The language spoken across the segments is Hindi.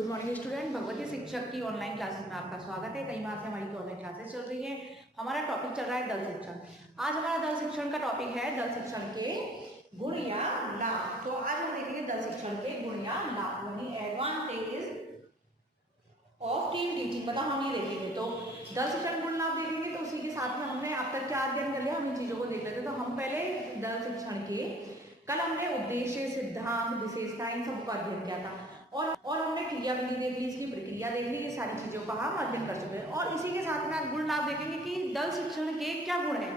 गुड मॉर्निंग स्टूडेंट, भगवती शिक्षक की ऑनलाइन क्लासेस में आपका स्वागत है। कई माह से हमारी ऑनलाइन क्लासेस चल रही हैं। हमारा टॉपिक चल रहा है दल शिक्षण। आज हमारा दल शिक्षण का टॉपिक है दल शिक्षण के गुण या लाभ। तो आज हम देखेंगे दल शिक्षण के गुण या लाभ, यानी एडवांटेज ऑफ टीम टीचिंग। पता हम नहीं देखेंगे तो दल शिक्षण गुण लाभ देखेंगे। तो उसी के साथ में हमने अब तक क्या अध्ययन कर लिया, हम इन चीजों को देख लेते। तो हम पहले दल शिक्षण के कल हमने उद्देश्य, सिद्धांत, विशेषता, इन सबका अध्ययन किया था और हमने क्रियाविधि देख ली, इसकी प्रक्रिया देख ली, ये सारी चीजों का हम अध्ययन कर चुके हैं। और इसी के साथ में गुण लाभ देखेंगे कि दल शिक्षण के क्या गुण है,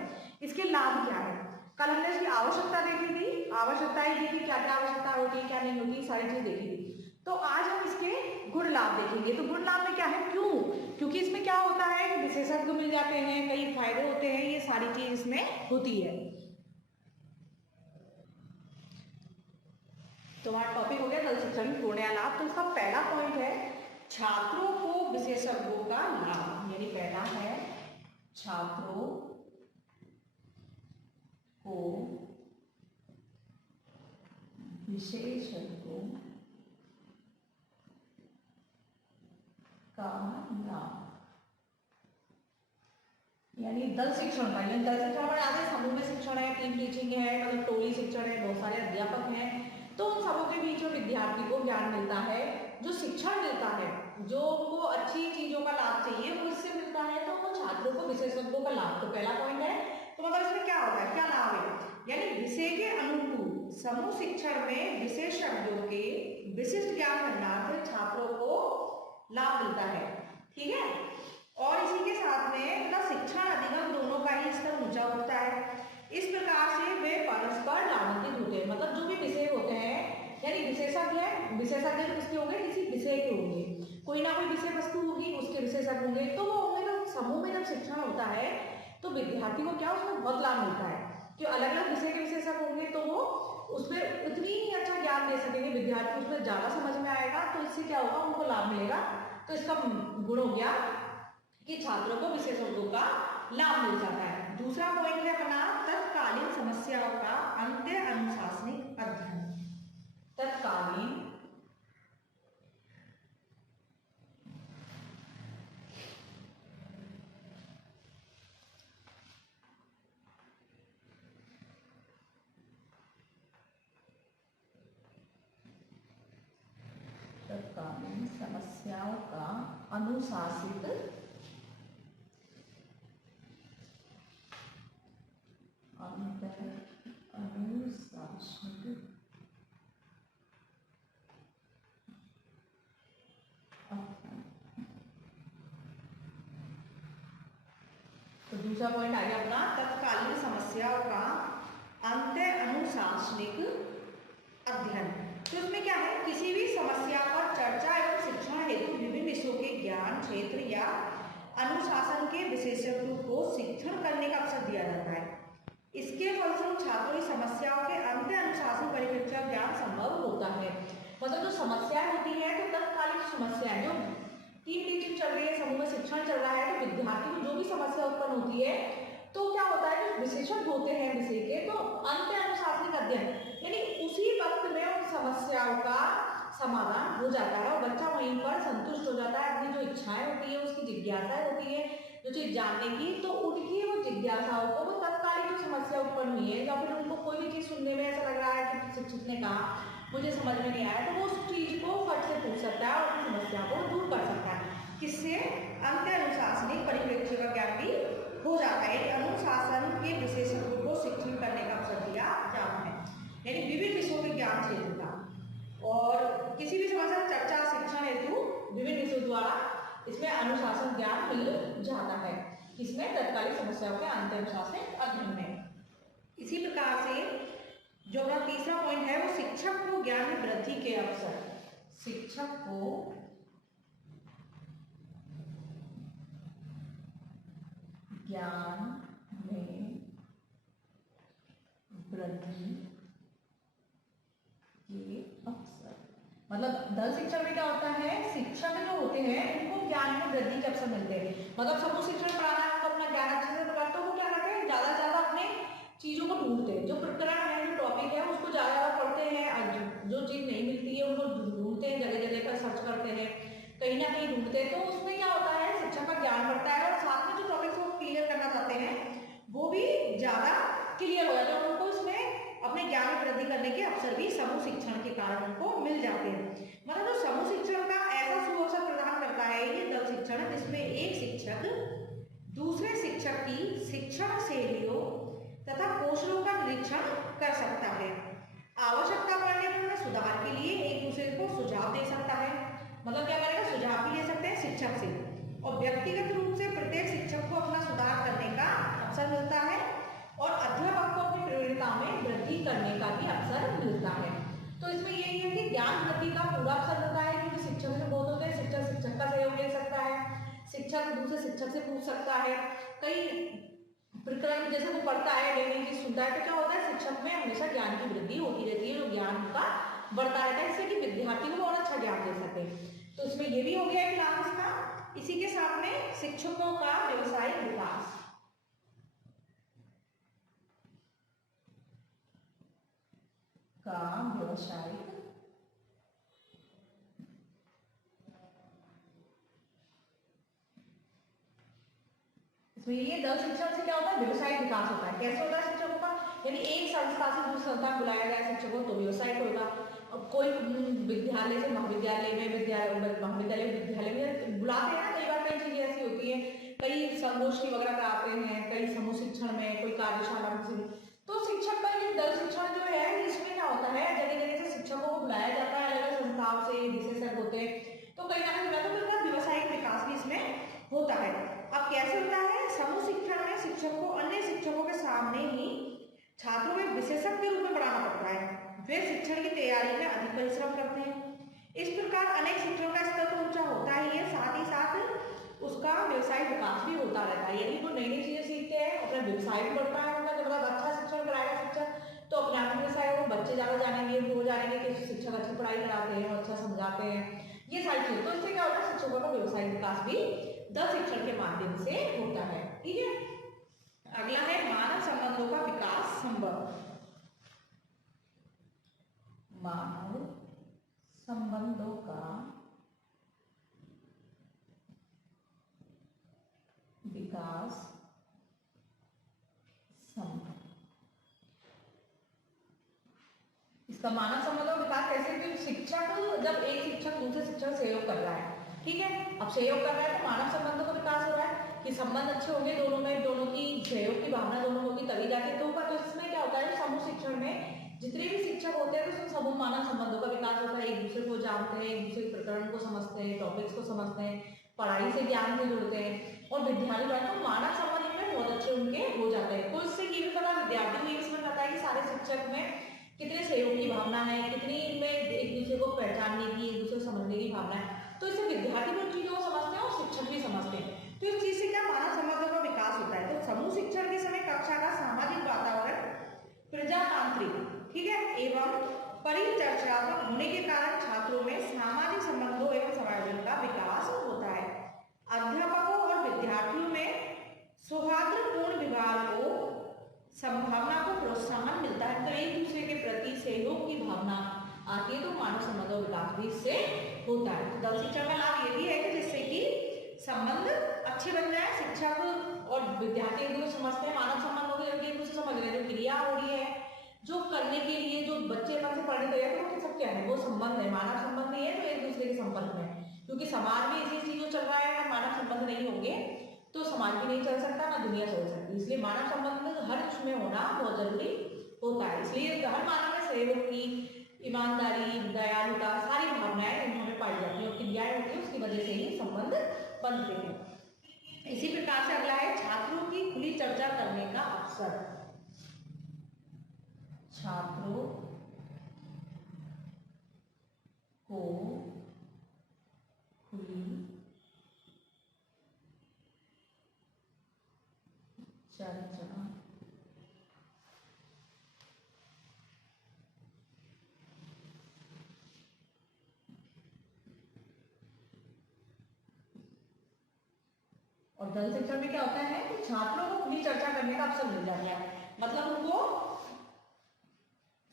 इसके लाभ क्या है। कल हमने इसकी आवश्यकता देखी थी, आवश्यकताएं देखी, क्या क्या आवश्यकता होती है, क्या नहीं होती, सारी चीज देखी थी। तो आज हम इसके गुण लाभ देखेंगे। तो गुण लाभ में क्या है, क्यों, क्योंकि इसमें क्या होता है, विशेषज्ञ मिल जाते हैं, कई फायदे होते हैं, ये सारी चीज इसमें होती है। तो हमारा टॉपिक हो गया दल शिक्षण गुण या लाभ। तो इसका पहला पॉइंट है छात्रों को विशेषज्ञों का लाभ, यानी पहला है छात्रों को विशेषज्ञों का लाभ, यानी दल शिक्षण का। यानी दल शिक्षण हमारे आगे समूह में शिक्षण है, टीम टीचिंग है, मतलब टोली शिक्षण है, बहुत सारे अध्यापक हैं। तो उन सबों के बीच में विद्यार्थी को ज्ञान मिलता है, जो शिक्षण मिलता है, जो उनको अच्छी चीजों का लाभ चाहिए वो इससे मिलता है। तो वो छात्रों को विशेषज्ञों का लाभ, तो पहला पॉइंट है। तो मतलब इसमें क्या होता है, क्या लाभ है, यानी विषय के अनुकूल समूह शिक्षण में विशेषज्ञों के विशिष्ट ज्ञान भंडार से छात्रों को लाभ मिलता है। ठीक है। और इसी के साथ में मतलब शिक्षण अधिगम दोनों का ही स्तर ऊंचा होता है। इस प्रकार से वे परस्पर लाभान्वित होते हैं। मतलब जो भी विषय होते हैं, यानी विशेषज्ञ है, विशेषज्ञ किसके होंगे, किसी विषय के होंगे, कोई ना कोई विषय वस्तु होगी, उसके विशेषज्ञ होंगे। तो वो होंगे, तो समूह में जब शिक्षण होता है तो विद्यार्थी को क्या उसमें बहुत लाभ मिलता है कि अलग अलग विषय के विशेषज्ञ होंगे, तो वो उसमें उतनी ही अच्छा ज्ञान दे सकेंगे, विद्यार्थी उसमें ज्यादा समझ में आएगा। तो इससे क्या होगा, उनको लाभ मिलेगा। तो इसका गुण हो गया कि छात्रों को विशेषज्ञों का लाभ मिल जाता है। दूसरा पॉइंट है अपना तत्कालीन समस्याओं का अंत्य अनुशासनिक अध्ययन। तत्कालीन समस्याओं का अनुशासित तो दूसरा पॉइंट आ गया अपना तत्कालीन समस्याओं का अंत्य अनुशासनिक अध्ययन। तो इसमें क्या है, किसी भी समस्या पर चर्चा एवं शिक्षण हेतु विभिन्न विषयों के ज्ञान क्षेत्र या अनुशासन के विशेषज्ञों को शिक्षण करने का अवसर दिया जाता है। इसके फलस्वरूप छात्रों की समस्याओं के अंत्य अनुशासन परिप्रेक्ष्य ज्ञान संभव होता है। मतलब जो समस्याएं होती है, तो तत्कालीन समस्याएं, जो टीम टीचिंग चल रही है, समूह में शिक्षण चल रहा है, तो विद्यार्थी को जो भी समस्या उत्पन्न होती है, तो क्या होता है कि विशेषज्ञ होते हैं विषय के, तो अंत्य अनुशासनिक अध्ययन, यानी उसी वक्त में उन समस्याओं का समाधान हो जाता है और बच्चा वहीं पर संतुष्ट हो जाता है। अपनी जो इच्छाएं होती है, उसकी जिज्ञासाएं होती है, जो चीज जानने की, तो उनकी वो जिज्ञासाओं को, वो तत्कालिक जो समस्या उत्पन्न हुई है, या फिर उनको कोई भी चीज सुनने में ऐसा लग रहा है कि शिक्षक ने कहा मुझे समझ में नहीं आया, तो वो उस चीज को फट से पूछ सकता है और उस समस्या को दूर कर सकता है। किससे, अंत्य अनुशासनिक परिप्रेक्ष्य का ज्ञान भी हो जाता है। अनुशासन के विशेषज्ञों को शिक्षण करने का अवसर दिया जाता है, यानी विभिन्न विषयों के ज्ञान क्षेत्र का और किसी भी समस्या चर्चा शिक्षण हेतु विभिन्न विषयों द्वारा इसमें अनुशासन ज्ञान मिल जाता है। इसमें तत्कालीन समस्याओं के अंत्य अनुशासन अध्ययन में। इसी प्रकार से जो अपना तीसरा पॉइंट है, वो शिक्षक को ज्ञान में वृद्धि के अवसर, शिक्षक को ज्ञान में वृद्धि के अवसर। मतलब दल शिक्षण में क्या होता है, शिक्षक जो होते हैं उनको ज्ञान में वृद्धि के अवसर मिलते हैं। मतलब समूह शिक्षण पढ़ाना है, तो अपना ज्ञान अच्छे से करते हो, वो क्या करते हैं, ज्यादा से ज्यादा अपने चीजों को ढूंढते हैं, जो प्रकरण है, जो टॉपिक है, उसको ज्यादा पढ़ते हैं, जो चीज नहीं मिलती है उनको ढूंढते हैं, जगह जगह पर सर्च करते हैं, कहीं ना कहीं ढूंढते हैं, तो उसमें क्या होता है शिक्षक का ज्ञान बढ़ता है और साथ में जो टॉपिक्स वो क्लियर करना चाहते हैं वो भी ज़्यादा क्लियर हो जाता है, उनको उसमें अपने ज्ञान में वृद्धि करने के अवसर भी समूह शिक्षण के कारण उनको मिल जाते हैं। मतलब जो समूह शिक्षण का ऐसा सुअवसर प्रदान करता है ये दल शिक्षण, जिसमें एक शिक्षक दूसरे शिक्षक की शिक्षण शैलियों तथा कौशलों का निरीक्षण कर सकता है, आवश्यकता पड़ने पर उन्हें सुधार के लिए एक दूसरे को सुझाव दे सकता है। मतलब क्या करेगा, सुझाव भी ले सकते हैं शिक्षक से, और व्यक्तिगत रूप से प्रत्येक शिक्षक को अपना सुधार करने का अवसर मिलता है और अध्यापक को अपनी प्रवीणता में वृद्धि करने का भी अवसर मिलता है। तो इसमें यही है कि ज्ञान वृद्धि का पूरा अवसर मिलता है, क्योंकि शिक्षक से बहुत होते हैं, शिक्षक शिक्षक का सहयोग ले सकता है, शिक्षक दूसरे शिक्षक से पूछ सकता है, कई प्रकरण जैसे वो पढ़ता है, नई चीज सुनता है, तो क्या होता है शिक्षक में हमेशा ज्ञान की वृद्धि होती रहती है, जो ज्ञान का बढ़ता रहता है, इससे कि विद्यार्थी को और अच्छा ज्ञान दे सके। तो इसमें ये भी हो गया एक लाभ इसका। इसी के साथ में शिक्षकों का व्यवसायिक विकास, व्यवसायिक इसमें ये दल शिक्षण से क्या होता है, व्यवसायिक विकास होता है। कैसे होता है शिक्षकों का, यानी एक संस्था से दूसरी संस्था बुलाया जाए शिक्षकों तो व्यवसायिक होगा। अब कोई विद्यालय से महाविद्यालय में, महाविद्यालय विद्यालय में बुलाते हैं ना, कई बार कई चीजें ऐसी होती है, कई संगोष्ठी वगैरह कराते हैं, कई समूह शिक्षण में, कोई कार्यशाला में, तो शिक्षक का ये दल शिक्षण जो है इसमें क्या होता है, जगह जगह से शिक्षकों को बुलाया जाता है, अलग अलग संस्थाओं से विशेषज्ञ होते हैं, तो कहीं ना कहीं व्यवसायिक विकास भी इसमें होता है। अब कैसे होता है, समूह शिक्षण में शिक्षक को अन्य शिक्षकों के सामने ही छात्रों में विशेषज्ञ के रूप में बढ़ाना पड़ता है, वे शिक्षण की तैयारी में अधिक परिश्रम करते हैं। इस प्रकार अनेक शिक्षकों का स्तर तो ऊंचा होता ही है, साथ ही साथ उसका व्यवसायिक विकास भी होता रहता है, यानी वो नई नई चीजें सीखते हैं, अपना व्यवसाय भी बढ़ता है उनका। जब अच्छा शिक्षण कराएगा शिक्षक तो अपने आप व्यवसाय वो बच्चे ज्यादा जानेंगे, वो जानेंगे कि शिक्षक अच्छी पढ़ाई कराते हैं, अच्छा समझाते हैं, ये सारी चीजें। तो इससे क्या होता है, शिक्षकों का व्यवसायिक विकास भी दल शिक्षण के माध्यम से होता है। ठीक है, अगला है मानव संबंधों का विकास संभव। मानव संबंधों का विकास संभव। इसका मानव संबंधों का विकास कैसे, कि शिक्षक जब एक शिक्षक दूसरे शिक्षक सहयोग कर रहा है, ठीक है, अब सहयोग कर रहा है तो मानव संबंधों का विकास हो रहा है कि संबंध अच्छे होंगे दोनों में, दोनों की सहयोग की भावना दोनों होगी तभी जाके तो होगा। तो इसमें क्या होता है, समूह शिक्षण में जितने भी शिक्षक होते हैं तो उसमें समूह मानव संबंधों का विकास होता है, एक दूसरे को जानते हैं, एक दूसरे प्रकरण को समझते हैं, टॉपिक्स को समझते हैं, पढ़ाई से ज्ञान से जुड़ते हैं, और विद्यार्थी तो मानव संबंध में बहुत अच्छे उनके हो जाते हैं। तो इससे ये भी पता, विद्यार्थी को ये भी समझ आता है कि सारे शिक्षक में कितने सहयोग की भावना है, कितनी इनमें एक दूसरे को पहचानने की, एक दूसरे को समझने की भावना है। तो इससे विद्यार्थी भी उन चीजों को समझते हैं और शिक्षक भी समझते हैं। तो इस चीज से क्या मानव संबंधों का विकास होता है। तो समूह शिक्षण के समय कक्षा का सामाजिक वातावरण प्रजातांत्रिक, ठीक है, एवं परिचर्चात्मक होने के कारण छात्रों में सामाजिक संबंधों एवं समायोजन का विकास होता है। अध्यापकों और विद्यार्थियों में सौहार्दपूर्ण व्यवहार को संभावना को प्रोत्साहन मिलता है, तो एक दूसरे के प्रति सहयोग की भावना आती है, तो मानव संबंधों विकास भी इससे होता है। तो दल शिक्षा का लाभ ये भी है कि जिससे कि संबंध अच्छे बन जाए, शिक्षक और विद्यार्थी एक दूसरे समझते हैं, मानव संबंध हो गए, एक दूसरे समझ रहे हैं, जो क्रिया हो रही है, जो करने के लिए जो बच्चे अपन से पढ़ने तैयार तो सब क्या है, वो संबंध है, मानव संबंध नहीं है तो एक दूसरे के संपर्क में, क्योंकि समाज में इसी चीजों चल रहा है, मानव संबंध नहीं होंगे तो समाज भी नहीं चल सकता, ना दुनिया चल सकती। इसलिए मानव संबंध हर उसमें होना बहुत जरूरी होता है। इसलिए हर मानव में सहयोग की, ईमानदारी, दयालुता, सारी भावनाएं हमें पाई जाती है और क्रियाएं होती है, उसकी वजह से ही संबंध बनते हैं। इसी प्रकार से अगला है छात्रों की खुली चर्चा करने का अवसर। छात्रों को खुली चर्चा और दल शिक्षण में क्या होता है कि छात्रों को खुली चर्चा करने का अवसर मिल जाता है, मतलब उनको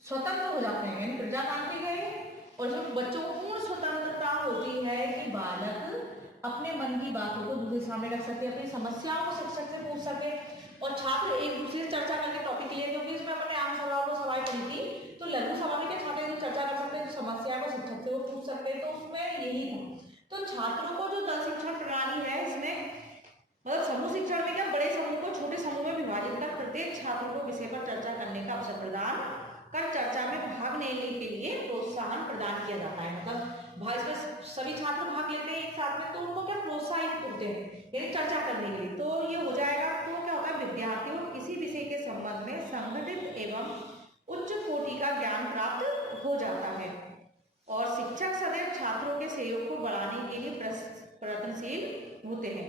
स्वतंत्र हो जाते हैं, यानी प्रजातांत्रिक है और जो बच्चों को पूर्ण स्वतंत्रता होती है कि बालक अपने मन की बातों को दूसरे सामने रख सके, अपनी समस्याओं को शिक्षक से पूछ सके और छात्र एक दूसरे से चर्चा करके टॉपिक लिए, क्योंकि इसमें अपने आम सवालों को सवाल पढ़ी थी तो लघु सवाल के छात्र जो चर्चा कर सकते हैं, जो समस्या को शिक्षक से वो पूछ सकते हैं, तो उसमें यही था। तो छात्रों को जो दल शिक्षण प्रणाली है इसमें मतलब समूह शिक्षण में क्या बड़े समूह को छोटे समूह में विभाजित कर प्रत्येक छात्र को विषय पर चर्चा करने का अवसर प्रदान कर चर्चा में भाग लेने के लिए प्रोत्साहन प्रदान किया जाता है। मतलब इसमें सभी छात्र भाग लेते हैं एक साथ में, तो उनको क्या प्रोत्साहित करते हैं यानी चर्चा करने के लिए, तो ये हो जाएगा। तो क्या होता है, विद्यार्थियों को किसी विषय के संबंध में संगठित एवं उच्च कोटि का ज्ञान प्राप्त हो जाता है और शिक्षक सदैव छात्रों के सहयोग को बढ़ाने के लिए प्रयत्नशील होते हैं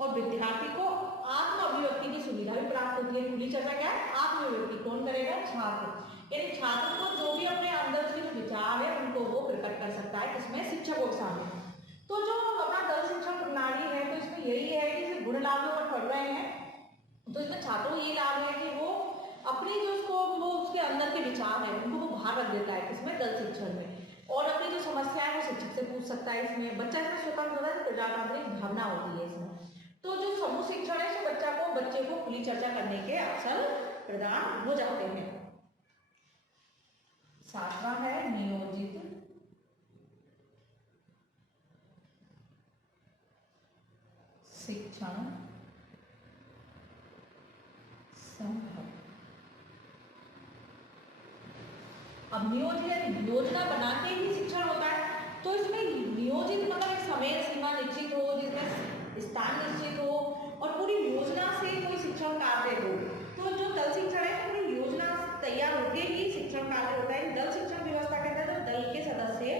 और विद्यार्थी को आत्म अभिव्यक्ति की सुविधा भी प्राप्त होती है। खुली चर्चा क्या है, आत्म अभिव्यक्ति कौन करेगा, छात्र। यानी छात्र को जो भी अपने अंदर के विचार है उनको वो प्रकट कर सकता है, इसमें शिक्षकों के सामने। तो जो अपना दल शिक्षण प्रणाली है तो इसमें यही है कि गुण लाभों पर पढ़ रहे हैं, तो इसमें छात्रों को ये लाभ है कि वो अपनी जो वो उसके अंदर के विचार है उनको वो बाहर रख देता है इसमें दल शिक्षण में, और अपनी जो समस्या है वो शिक्षक से पूछ सकता है। इसमें बच्चा इसमें स्वतंत्रता प्रजातांत्रिक भावना होती है इसमें। तो जो समूह शिक्षण है तो बच्चे को खुली चर्चा करने के अवसर प्रदान हो जाते हैं। सातवां है नियोजित शिक्षण संभव। अब नियोजित योजना बना के ही शिक्षण होता है, तो इसमें नियोजित मतलब एक समय सीमा निश्चित हो, जिसमें स्थान निश्चित हो और पूरी योजना से कोई शिक्षण कार्य हो। तो जो दल शिक्षण है पूरी योजना तैयार होकर ही शिक्षण कार्य होता है। दल शिक्षण व्यवस्था के अंदर दल के सदस्य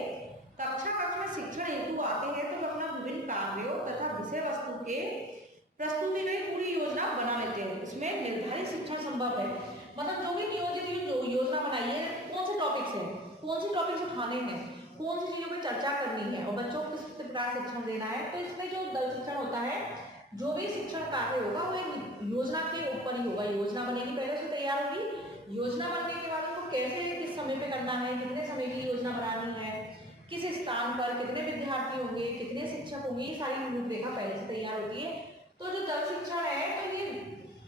कक्षा में शिक्षण हेतु आते हैं तो अपना विभिन्न कार्यों तथा विषय वस्तु के प्रस्तुति में पूरी योजना बना लेते हैं। इसमें निर्धारित शिक्षण संभव है, मतलब जो भी नियोजित योजना बनाई है कौन से टॉपिक से, कौन से टॉपिक उठाने हैं, कौन सी चीजों पर चर्चा करनी है और बच्चों को किस प्रकार शिक्षण देना है। तो इसमें जो दल शिक्षण होता है, जो भी शिक्षण कार्य होगा वो एक योजना के ऊपर ही होगा। योजना बनेगी, पहले से तैयार होगी, योजना बनने के बाद उनको कैसे किस समय पे करना है, कितने समय की योजना बनानी है, किस स्थान पर कितने विद्यार्थी होंगे, कितने शिक्षक होंगे, ये सारी रूपरेखा पहले से तैयार होती है। तो जो दल शिक्षण है तो ये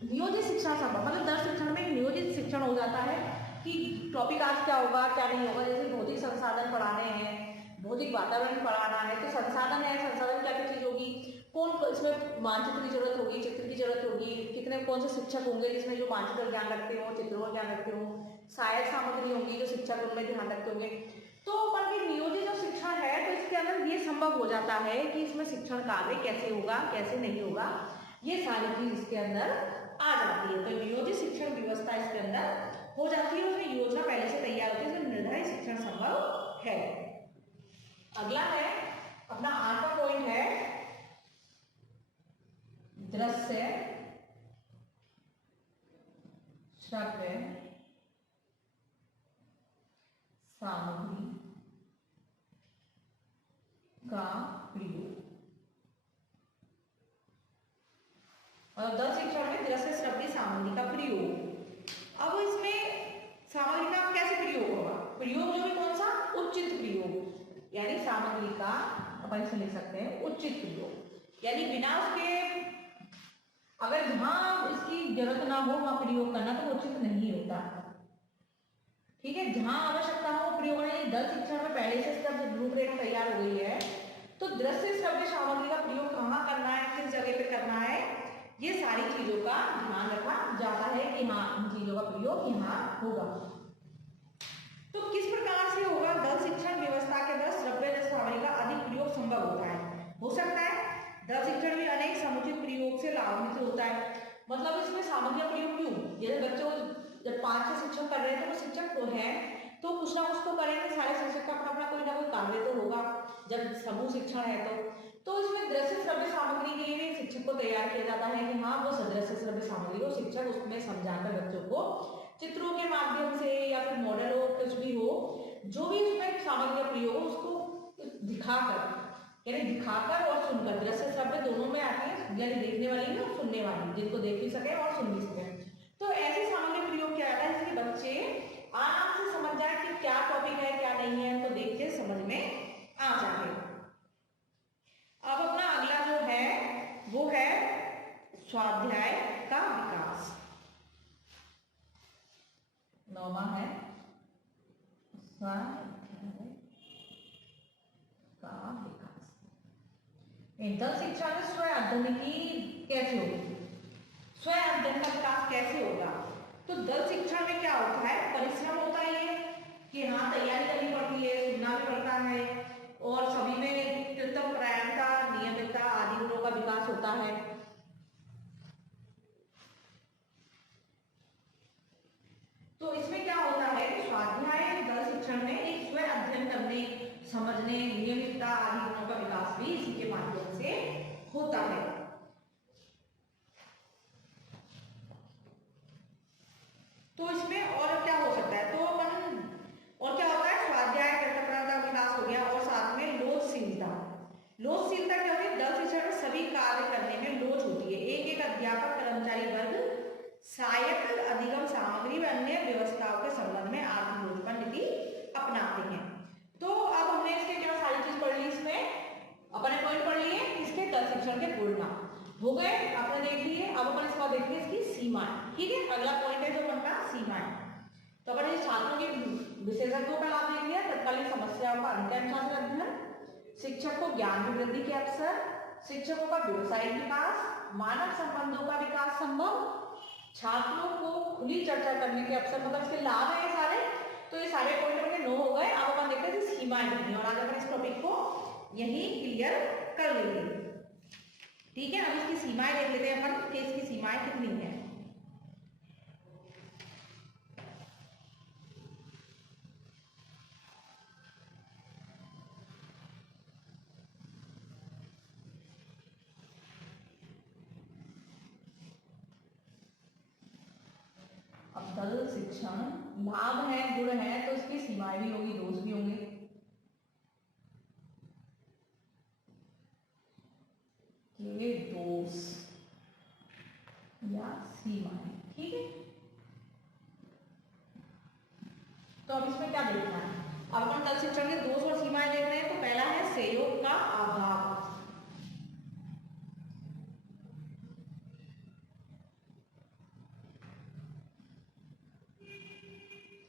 नियोजित शिक्षण संभव, मतलब दल शिक्षण में नियोजित शिक्षण हो जाता है कि टॉपिक आज क्या होगा क्या नहीं होगा। जैसे भौतिक संसाधन पढ़ाने हैं, भौतिक वातावरण पढ़ाना है, तो संसाधन है, संसाधन क्या क्या चीज होगी, कौन इसमें मानचित्र की जरूरत होगी, चित्र की जरूरत होगी, कितने कौन से शिक्षक होंगे जिसमें जो मानचित्र ज्ञान रखते हो, चित्रों का ज्ञान रखते हो, सहायक सामग्री होंगी जो शिक्षक उनमें ध्यान रखते होंगे। तो बल्कि नियोजित जो शिक्षण है तो इसके अंदर ये संभव हो जाता है कि इसमें शिक्षण कार्य कैसे होगा कैसे नहीं होगा, ये सारी चीज इसके अंदर आ जाती है। तो नियोजित शिक्षण व्यवस्था इसके अंदर हो जाती है, उसमें योजना पहले से तैयार होती है, उसमें निर्धारित शिक्षण संभव है। अगला है अपना 8वां पॉइंट है दृश्य श्रव्य सामग्री का प्रयोग। और दल शिक्षण में दृश्य श्रव्य सामग्री का प्रयोग। अब इसमें सामग्री का कैसे प्रयोग होगा, प्रयोग जो है कौन सा, उचित प्रयोग, यानी सामग्री का अपन इसे लिख सकते हैं उचित प्रयोग, यानी बिना उसके अगर जहां इसकी जरूरत ना हो वहां प्रयोग करना तो उचित नहीं होता। ठीक है, जहां आवश्यकता हो प्रयोग करना। दल शिक्षण में पहले से सब रूपरेखा तैयार हो गई है, तो दृश्य श्रव्य सामग्री का प्रयोग कहाँ करना है, किस जगह पे करना है, ये सारी चीजों का ध्यान रखा जाता है कि हाँ इन चीजों का प्रयोग यहाँ होगा। तो किस प्रकार से होगा, दल शिक्षण व्यवस्था के अंदर श्रव्य सामग्री का अधिक प्रयोग संभव होता है, हो सकता है। दल शिक्षण भी अनेक समुचित प्रयोग से लाभान्वित होता है। मतलब इसमें सामग्री का प्रयोग क्यों, जैसे बच्चों जब 5-6 शिक्षक कर रहे हैं तो वो शिक्षक तो है तो कुछ ना कुछ तो करेंगे, सारे शिक्षक का अपना कोई ना कोई कार्य तो होगा जब समूह शिक्षण है तो इसमें दृश्य श्रव्य सामग्री के लिए शिक्षक को तैयार किया जाता है कि हाँ वो दृश्य श्रव्य सामग्री को शिक्षक उसमें समझाकर बच्चों को चित्रों के माध्यम से या फिर मॉडल हो कुछ भी हो, जो भी उसमें सामग्री का प्रयोग हो उसको दिखाकर और सुनकर, दृश्य श्रव्य दोनों में आती है, यानी देखने वाली और सुनने वाली, जिनको देख भी सके और सुन भी सके। तो ऐसी सामग्री प्रयोग किया जाता है जिसके बच्चे आराम से समझ जाए कि क्या टॉपिक है क्या नहीं है, तो देख के समझ में आ जाए। अब अपना अगला जो है वो है स्वाध्याय का विकास। 9वां है स्वाध्याय का विकास। दल शिक्षा में स्व अध्ययन की कैसे होगी, स्व अध्ययन का विकास कैसे होगा? तो दल शिक्षण में क्या होता है, परिश्रम होता है ये कि हाँ तैयारी करनी पड़ती है, सुनना भी पड़ता है और सभी में कृत्रिम प्रयाणता, नियमितता आदि गुणों का विकास होता है। तो इसमें क्या होता है, स्वाध्याय दल शिक्षण में एक स्व अध्ययन करने, समझने, नियमितता आदि गुणों का विकास भी इसी के माध्यम से होता है। तो इसमें और क्या हो सकता है, तो अपन और क्या होता है, स्वाध्याय कर्तव्य का विकास हो गया और साथ में लोचशीलता। लोचशीलता क्या होती है, दल शिक्षण में सभी कार्य करने में लोच होती है। एक एक अध्यापक कर्मचारी वर्ग सहायक अधिगम सामग्री व अन्य व्यवस्थाओं के संबंध में आत्मलोचन नीति अपनाते हैं। तो अब हमने इसके क्या सारी चीज पढ़ ली, इसमें अपने पॉइंट पढ़ लिए, इसके दल शिक्षण के पूर्ण हो गए, आपने देख लिए। अब अपन इसका देखेंगे इसकी सीमाएं, ठीक है। अगला पॉइंट है जो बनता सीमाएं। तो अपन छात्रों के विशेषज्ञों का लाभ देख लिया, तत्कालीन समस्याओं का अंत्यानुशासन अध्ययन, शिक्षक को ज्ञान की वृद्धि के अवसर, शिक्षकों का व्यवसायिक विकास, मानव संबंधों का विकास संभव, छात्रों को खुली चर्चा करने के अवसर, मतलब इसके लाभ है ये सारे। तो ये सारे पॉइंट अपने 9 हो गए। अब अपन देखते हैं सीमाएं कितनी, और आज अपन इस टॉपिक को यही क्लियर कर लेंगे, ठीक है। अब इसकी सीमाएं देख लेते हैं अपन कि इसकी सीमाएं कितनी है। अब दल शिक्षण लाभ है, गुण है, तो इसकी सीमाएं भी होगी, दोष भी होंगे। ये दोष या सीमाएं, ठीक है। तो अब इसमें क्या देखना है, अब अपन दल शिक्षण के दोष और सीमाएं देख रहे हैं। तो पहला है सहयोग का अभाव।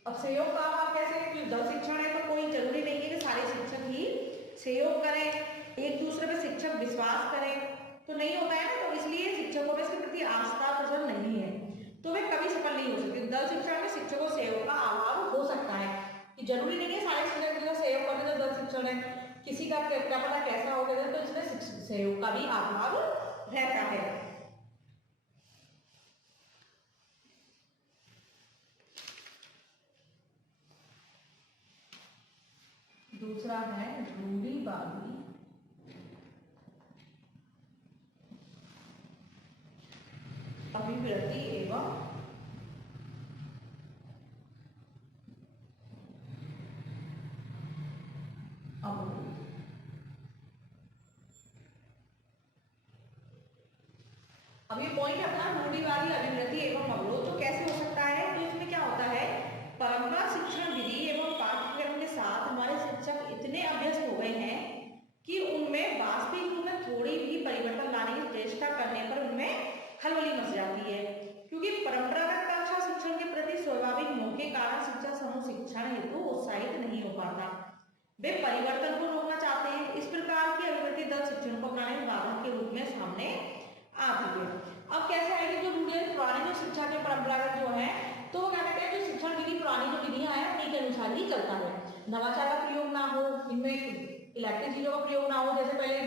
अब सहयोग का अभाव कैसे, क्योंकि दल शिक्षण है तो कोई जरूरी नहीं है कि सारे शिक्षक ही सहयोग करें, एक दूसरे पे शिक्षक विश्वास करें, तो नहीं होता है ना। तो इसलिए शिक्षकों में इसके प्रति आस्था प्रबल नहीं है, तो वे कभी सफल नहीं हो सकते। दल शिक्षण में शिक्षकों सहयोग का अभाव हो सकता है, कि जरूरी नहीं है सारे शिक्षक जो सहयोग करते हैं। दल शिक्षण है, किसी का क्या पता कैसा हो गया, तो इसमें सहयोग का भी अभाव रहता है। दूसरा है रूढ़िवादी अभिवृत्ति एवं अवरोध। अब ये पॉइंट है अपना रूढ़िवादी अभिवृत्ति एवं अवरोध। तो कैसे हो सकता है, तो इसमें क्या होता है, परंपरा शिक्षण विधि एवं पाठ्यक्रम के साथ हमारे शिक्षक इतने अभ्यस्त हो गए हैं कि उनमें वास्तविक रूप में थोड़ी भी परिवर्तन लाने की चेष्टा करने पर उनमें खलबली मच जाती है, क्योंकि परंपरागत कक्षा शिक्षण के प्रति स्वाभाविक मोह के कारण शिक्षक समूह शिक्षण हेतु उत्साहित नहीं हो पाता। वे परिवर्तन को रोकना चाहते हैं। इस प्रकार की अभिवृत्ति दल शिक्षण को अपनाने में बाधक के रूप में सामने आती है। अब कैसे आएगी, जो पुराने जो शिक्षा के परंपरागत जो है, तो वो क्या कहते हैं, जो शिक्षण विधि पुरानी जो विधियां हैं उन्हीं के अनुसार ही चलता है, नवाचार का प्रयोग ना हो, इनमें इलेक्ट्रिक चीजों का प्रयोग ना हो। जैसे पहले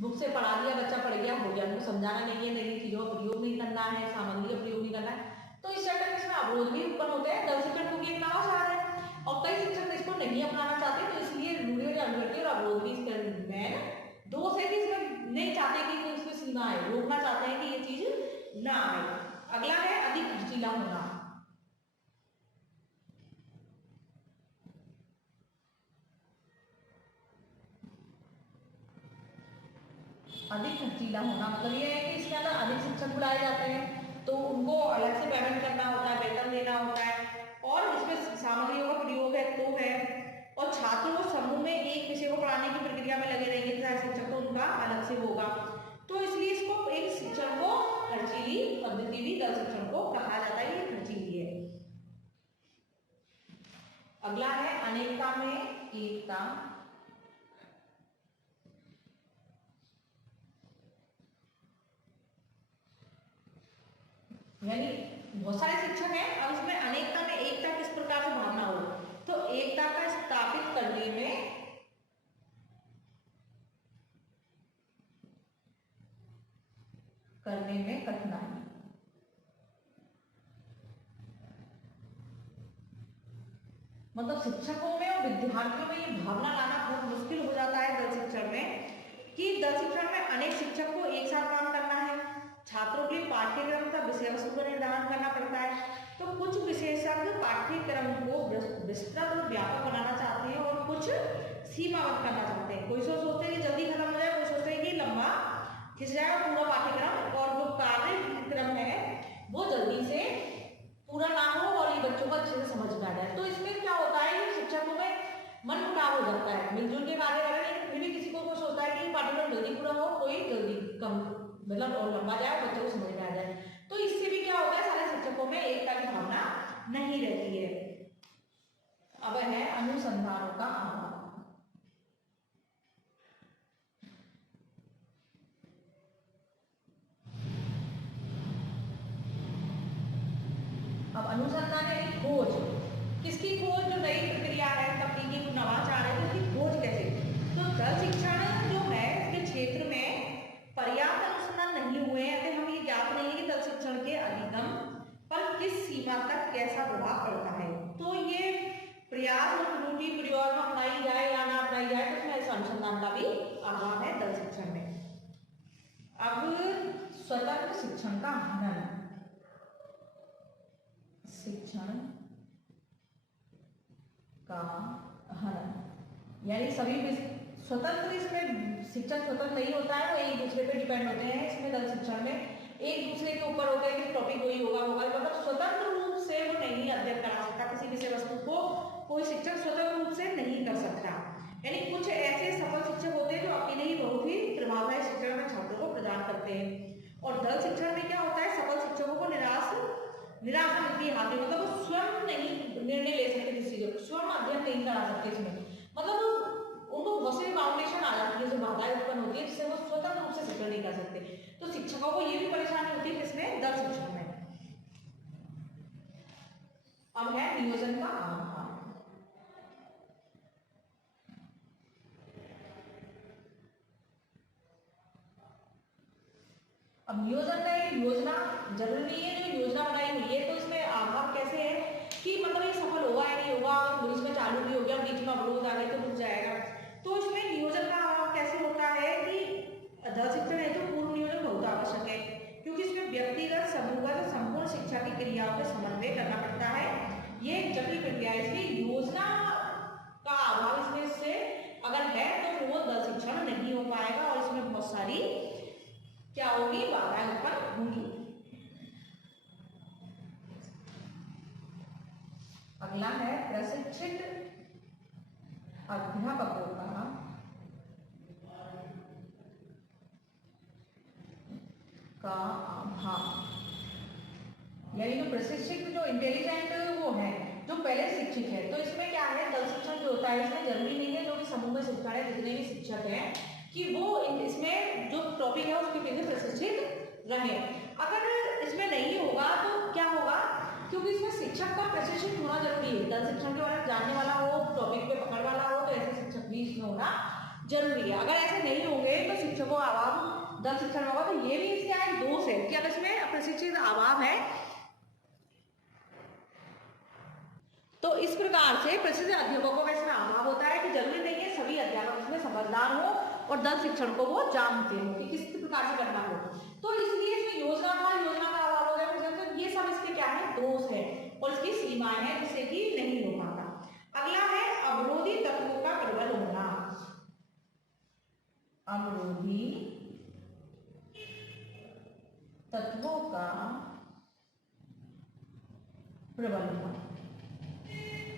बुक से पढ़ा दिया, बच्चा पढ़ गया, हो गया, उनको समझाना नहीं है, नई चीजों का प्रयोग नहीं करना है, सामग्री का प्रयोग नहीं करना है। तो इस चक्कर में इसमें अवरोध भी उत्पन्न होते हैं। दल शिक्षण क्योंकि एक नवाचार है और कई शिक्षक इसको नहीं अपनाना चाहते, तो इसलिए रूढ़ि अभिवृत्ति और अवरोध भी इसके मेन दोष है कि इसमें नहीं चाहते कि उसमें सीमा है, रोकना चाहते हैं कि ये चीज ना आए। अगला है अधिक खर्चीला होना। अधिक खर्चीला होना मतलब ये है कि इसके अंदर अधिक शिक्षक बुलाए जाते हैं, तो उनको अलग से पेमेंट करना होता है, वेतन देना होता है, और इसमें सामग्रियों का प्रयोग है तो है, और छात्रों को समूह में एक विषय को पढ़ाने की प्रक्रिया में लगे रहेंगे तो शिक्षक तो उनका अलग से होगा। तो इसलिए इसको एक शिक्षण को खर्चीली पद्धति भी दल शिक्षण को कहा जाता है, ये खर्चीली है। अगला है अनेकता में एकता। यानी बहुत सारे शिक्षक हैं, अब इसमें अनेकता में एकता किस प्रकार से भावना हो, तो एकता का स्थापित करने में कठिनाई। मतलब शिक्षकों में और विद्यार्थियों में ये भावना लाना बहुत मुश्किल हो जाता है दल शिक्षण में, कि दल शिक्षण में अनेक शिक्षक को एक साथ काम करना है, छात्रों के लिए पाठ्यक्रम का विषय वस्तु का निर्धारण करना पड़ता है। तो कुछ विशेषज्ञ पाठ्यक्रम को विस्तृत और व्यापक बनाना चाहते हैं और कुछ सीमाबद्ध करना चाहते हैं। कोई सोचते हैं कि जल्दी खत्म हो जाए, कोई सोचते हैं कि लंबा खिंच जाएगा पूरा पाठ्यक्रम और जो कार्यक्रम है वो जल्दी से पूरा ना हो और ये बच्चों को अच्छे से समझ में आ जाए। तो इसमें क्या होता है कि शिक्षकों में मन मुटाव हो जाता है, मिलजुल के कार्य कर रहे हैं, फिर भी किसी को सोचता है कि पाठ्यक्रम जल्दी पूरा हो, कोई जल्दी कम मतलब और लंबा जाए, बच्चों को समझ में आ जाए। तो इससे भी क्या होता है, सारे शिक्षकों में एकता की भावना नहीं रहती है। अब है अनुसंधानों का अभाव। अब अनुसंधान है खोज, किसकी खोज, जो नई प्रक्रिया है, तकनीकी नवाचार है, उसकी खोज कैसे। तो जल शिक्षण जो है इसके क्षेत्र में पर्याप्त अनुसंधान नहीं हुए हैं, अगर हमें ये ज्ञात नहीं है कि जल शिक्षण के अधिगम पर किस सीमा तक कैसा प्रभाव पड़ता है। तो ये प्रयास और त्रुटि प्रयोग में अपनाई जाए या ना अपनाई जाए, तो इसमें ऐसा अनुसंधान का भी अभाव है दल शिक्षण में। अब स्वतंत्र शिक्षण का हनन, शिक्षण का हनन, यानी सभी स्वतंत्र, इसमें शिक्षक स्वतंत्र नहीं होता है, वो एक दूसरे पे डिपेंड होते हैं। इसमें दल शिक्षण में एक दूसरे के ऊपर होता है कि टॉपिक वही होगा, मतलब स्वतंत्र रूप से वो नहीं अध्ययन करा सकता, किसी विषय वस्तु को कोई शिक्षक स्वतंत्र रूप से नहीं कर सकता। यानी कुछ ऐसे सफल शिक्षक होते हैं जो अकेले ही बहुत ही प्रभावशाली शिक्षण में छात्रों को प्रदान करते हैं। और दल शिक्षण में क्या होता है, सफल शिक्षकों को निराशा मिलती है, हाथ में, मतलब वो स्वयं नहीं निर्णय ले सकते किसी चीज को, स्वयं अध्ययन नहीं करा सकते इसमें, मतलब उनको बहुत सी फाउंडेशन आ जाती है, जो बाधाएं उत्पन्न होती है, जिससे वो स्वतंत्र रूप से शिक्षण नहीं कर सकते। तो शिक्षकों को ये भी परेशानी होती है किसमें, दल शिक्षण में। अब है नियोजन का अभाव। अब नियोजन का एक योजना जरूरी नहीं है, जो योजना बनाई हुई है, तो इसमें अभाव कैसे है कि मतलब ये सफल होगा या नहीं होगा, बीच में चालू भी हो गया, बीच में अवरोध आ गए तो रुक जाएगा। तो इसमें नियोजन का अभाव कैसे होता है कि दल शिक्षण है तो पूर्व नियोजन बहुत आवश्यक है, क्योंकि इसमें व्यक्तिगत समूहगत संपूर्ण शिक्षा की क्रियाओं का समन्वय करना पड़ता है। ये एक जटिल प्रक्रिया है, इसलिए योजना का अभाव इसमें से अगर है तो वो दल शिक्षण नहीं हो पाएगा और इसमें बहुत सारी क्या होगी, बाधाएं उत्पन्न होंगी। अगला है प्रशिक्षित अध्यापकों का अभाव। यानी जो प्रशिक्षित, जो इंटेलिजेंट वो है, जो पहले शिक्षित है, तो इसमें क्या है, दल शिक्षण जो होता है इसमें जरूरी नहीं है जो भी समूह में शिक्षण है, जितने भी शिक्षक हैं कि वो इसमें जो टॉपिक है उसके पीछे प्रशिक्षित रहे। अगर इसमें नहीं होगा तो क्या होगा, क्योंकि इसमें शिक्षक का प्रशिक्षित होना जरूरी है, दल शिक्षण के बारे में जानने वाला हो, टॉपिक पे पकड़ वाला हो, तो ऐसे शिक्षक भी इसमें होना जरूरी है। अगर ऐसे नहीं होंगे तो शिक्षकों का अभाव दल शिक्षण में होगा। तो ये भी इसका एक दोष है कि अगर इसमें प्रशिक्षित अभाव है तो इस प्रकार से प्रशिक्षित अध्यापकों का इसमें अभाव होता है कि जरूरी नहीं है सभी अध्यापक इसमें समझदार हो और दल शिक्षण को वो जानते हो कि किस प्रकार से करना हो। तो इसलिए इसमें योजना का अभाव हो गया, तो ये सब इसके क्या है, दोष है और इसकी सीमाएं हैं जिससे कि नहीं हो पाता। अगला है अवरोधी तत्वों का प्रबल होना। अवरोधी तत्वों का प्रबल होना,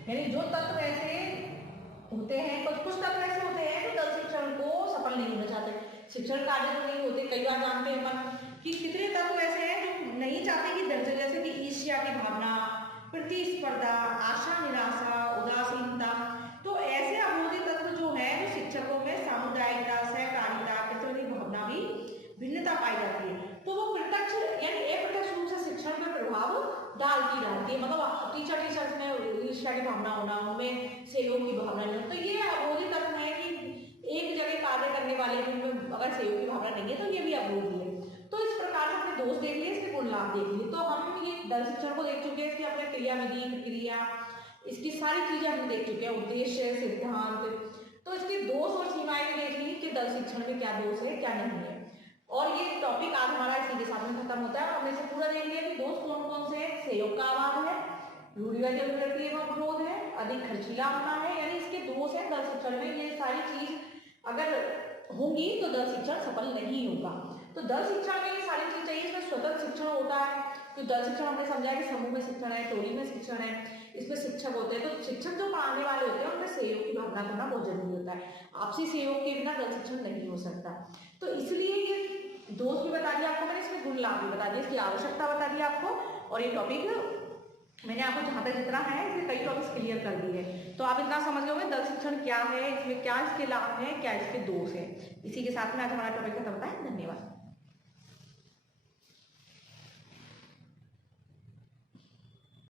यानी जो तत्व ऐसे होते हैं, कुछ तत्व ऐसे होते हैं जो दल शिक्षण को सफल नहीं होना चाहते, शिक्षण कार्य तो नहीं होते। कई बार जानते हैं अपन कि कितने तत्व ऐसे हैं जो नहीं चाहते कि दल, जैसे कि ईर्ष्या की भावना, प्रतिस्पर्धा, आशा निराशा, उदासीनता। तो ऐसे अवरोधी तत्व जो है वो शिक्षकों में सामुदायिकता, सहकारिता, कर्तव्य भावना भी भिन्नता पाई जाती है। तो वो प्रत्यक्ष यानी अप्रत्यक्ष रूप से शिक्षण पर प्रभाव डालती है। मतलब टीचर्स में ईर्ष्या की भावना होना, उनमें सहयोग की भावना नहीं, तो ये अवरोधी तत्व है कि एक जगह कार्य करने वाले में अगर सहयोग की भावना नहीं है तो ये भी अवरोधी है। तो इस प्रकार से हमने दोष देख लिए, इसके गुण लाभ देख लिए। तो हम ये दल शिक्षण को देख चुके हैं, इसकी अपने क्रियाविधि, प्रक्रिया, इसकी सारी चीजें हम देख चुके हैं, उद्देश्य, सिद्धांत। तो इसके दोष और सीमाएं भी देख ली कि दल शिक्षण में क्या दोष है क्या नहीं है। और ये टॉपिक आज हमारा इसी के साथ में खत्म होता है। हमने से पूरा देख लिया कि दोष कौन कौन से, सहयोग का अभाव है, रूढ़िवादी अभिवृत्ति एवं विरोध है, अधिक खर्चीला होना है, यानी इसके दोष है दल शिक्षण में। ये सारी चीज अगर होंगी तो दल शिक्षण सफल नहीं होगा। तो दल शिक्षण में ये सारी चीज चाहिए। इसमें स्वतंत्र शिक्षण होता है, तो दल शिक्षण हमने समझा कि समूह में शिक्षण है, टोली में शिक्षण है, इसमें शिक्षक होते हैं। तो शिक्षक जो पढ़ाने वाले होते हैं उनमें सहयोग की भावना करना बहुत जरूरी होता है। आपसी सहयोग के बिना दल शिक्षण नहीं हो सकता। तो इसलिए ये दोष भी बता दिया आपको मैंने, इसमें गुण लाभ भी बता दिया, इसकी आवश्यकता बता दी आपको। और ये टॉपिक मैंने आपको जहाँ तक जितना है इसमें कई टॉपिक्स क्लियर कर दिए। तो आप इतना समझ गए होंगे दल शिक्षण क्या है, इसमें क्या इसके लाभ है, क्या इसके दोष है। इसी के साथ में आज हमारा टॉपिक खत्म होता है। धन्यवाद।